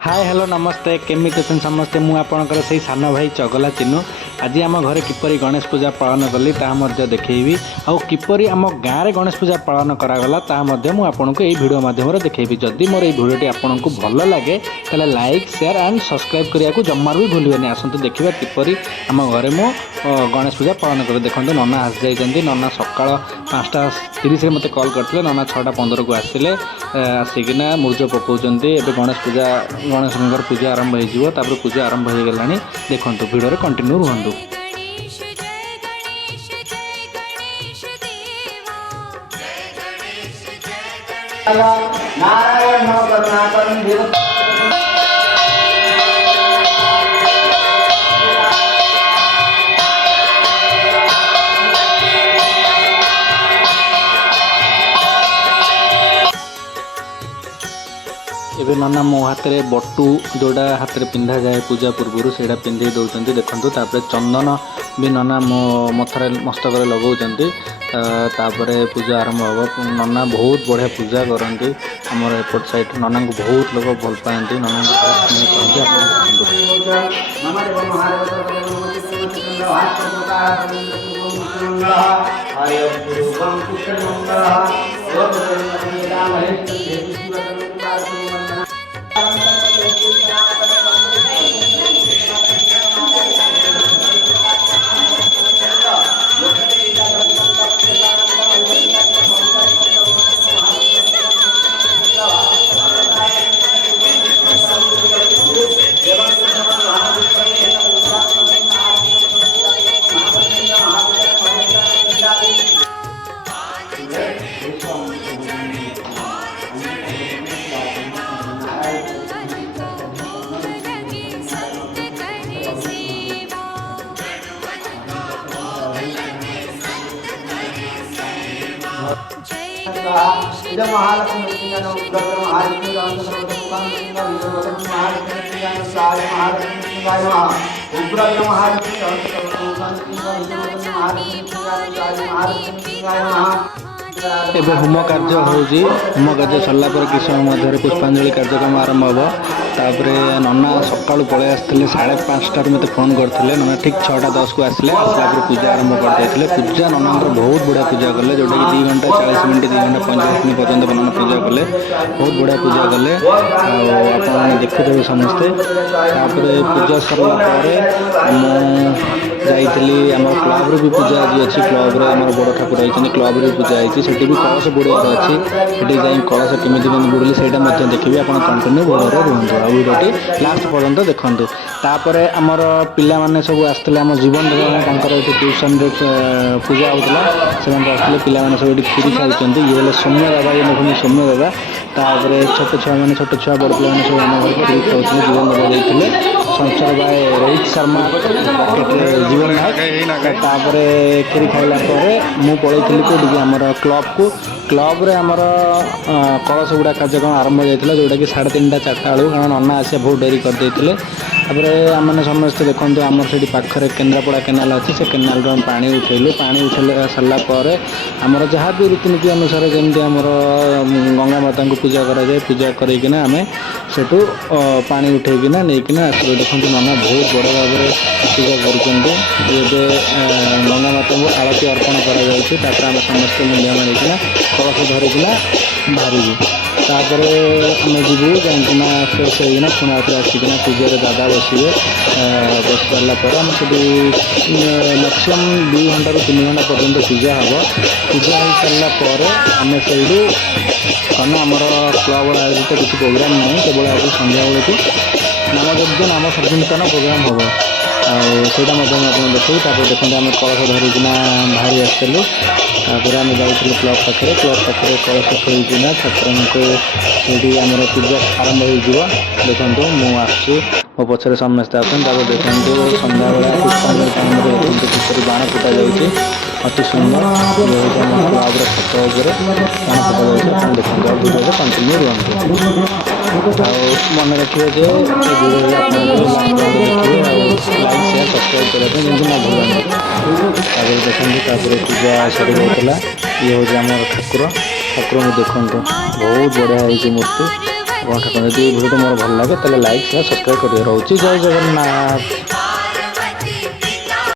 Hi hello नमस्ते केमी अछन समस्ते मु आपणकर से सान भाई चगला चिन्नु आज आम घरे किपरि गणेश पूजा पालन कली ता देखी आउ किपरि आम गाँव में गणेश पूजा पालन करागला ता मु आपको यही वीडियो माध्यम देखी जदि मोर भिडियोटी आपको भल लगे तेल लाइक शेयर एंड सब्सक्राइब करने को जमार भी भूलिए आसतु देखा किपरि आम घरे मु गणेश पूजा पालन कर देखते नना आसी जाइए नना सका 5:30 मत कॉल करते नना 6:15 को आसिले आसिकिना मुर्ज पकाउछन्ते एबे गणेश पूजा गणेश पूजा आरंभ हो पूजा आरंभ हो गला देखो भिडियो कंटिन्यू रुहतु। नारायण एबे नना मो हाथ में बटू जोड़ा हाथ में पिंधा जाए पूजा पूर्व से पिंधे दौरान देखते तापर चंदन भी नना मो मथर मस्तक लगाऊँ पूजा आरंभ हम नना बहुत बढ़िया पूजा करती आमर एपट साइड नना को बहुत लोग भल पाती नना एबे होम कार्य होम कार्य सरला किछ समय मध्य पुष्पांजलि कार्यक्रम आरंभ हम तापर नना सका पलि आसते 5:30 मत फोन करते नना ठीक 6:10 को आसले आसला पूजा आरंभ करते पूजा नना बहुत बढ़िया पूजा कले जोटा कि 2 घंटा 40 मिनट 2 घंटा 45 मिनट पर्यटन नना पूजा कले बहुत बढ़िया पूजा कले आप देखुथे समस्ते पूजा सरला जाइली आम क्लब रे भी पूजा आज अच्छी क्लब रे आम बड़ ठाकुर आई क्लब रे पूजा होती से भी कलश बुड़ार अच्छी से जाए कलश केमी बुड़े से देखिए आप कंटिन्यू भिडियो रुहतु आ भिडियोटी लास्ट पर्यंत देखूँ तापर आमर पिला माने सब आसते आम जीवन ट्यूशन पूजा होता से आसते पिला सब ये खीरी खाई ये सौम्य दादा ये देखते सौम्य दादा तापर छोट छुआ मैंने छोट छुआ बड़ पे सब आम घर खीरी खाऊँ जीवन दादा जाते संसार भाई रोहित शर्मा जीवन नायक तापर खीरी खाइला मु पलि कौटी आम क्लब रे आमर कलश गुड़ा कार्यक्रम आरंभ होता जोटा कि 3:30 4टा बेलू कारण नना आसिया बहुत डेरी करते आम समस्ते देखो आम से पाखे केन्द्रापड़ा केनाल अच्छी से केनाल पानी उठेलु पानी उठे सारापर आमर जहाँ भी रीतिनीति अनुसार जमी आमर गंगा माता को पूजा कराए पूजा करना आम सेठू पानी उठेकिना नहींकिना आस देखते नना बहुत बड़ भाव में पूजा कर गंगा माता को आरती अर्पण कर समस्त मुंडिया मारिकिना कलश धरिकिना बाहर तापर आम जीवु जाइना फ्रेश होना पुणी आउे आसिकिना पूजा दादा बसवे बस सारापर आम से मैक्सीम 2 घंटा 3 घंटा पर्यटन पूजा हम पूजा हो सारापर आम से कौन आमर क्लब आयोजित किसी प्रोग्राम नहीं केवल आज सन्ध्या बेलू नाम नाम संकीर्तन प्रोग्राम हम आईटा देखी देखते आम कलश धरिकिना बाहरी आसलु तापर आम जाऊँ क्लब पाखे कलश थोड़ा ठाकुर को आम पूजा आरंभ हो देखो मुझे मो पचर समस्ते आसते देखते सन्ध्या बेला पुष्पांजलि टाइम देखते किपरि बाण फुटा जाऊँगी अति सुंदर क्लब छत बाण फुटा जाए देखते भिडियो कंटिन्यू रुहतु मन रखिए जे लाइक शेयर सब्सक्राइब करने जमी ना भूल देखते पूजा सरी होता ये हूँ आम ठाकुर ठाकुर देखते बहुत बढ़िया है मूर्ति ଆପଣ ଠାକୁର ଯଦି ଭିଡ଼ିଓଟି ମୋର ଭଲ ଲାଗେ ତାହେଲେ ଲାଇକ୍ ସେୟାର ସବସ୍କ୍ରାଇବ୍ କରିବେ। ରହୁଛି ଜୟ ଜଗନ୍ନାଥ।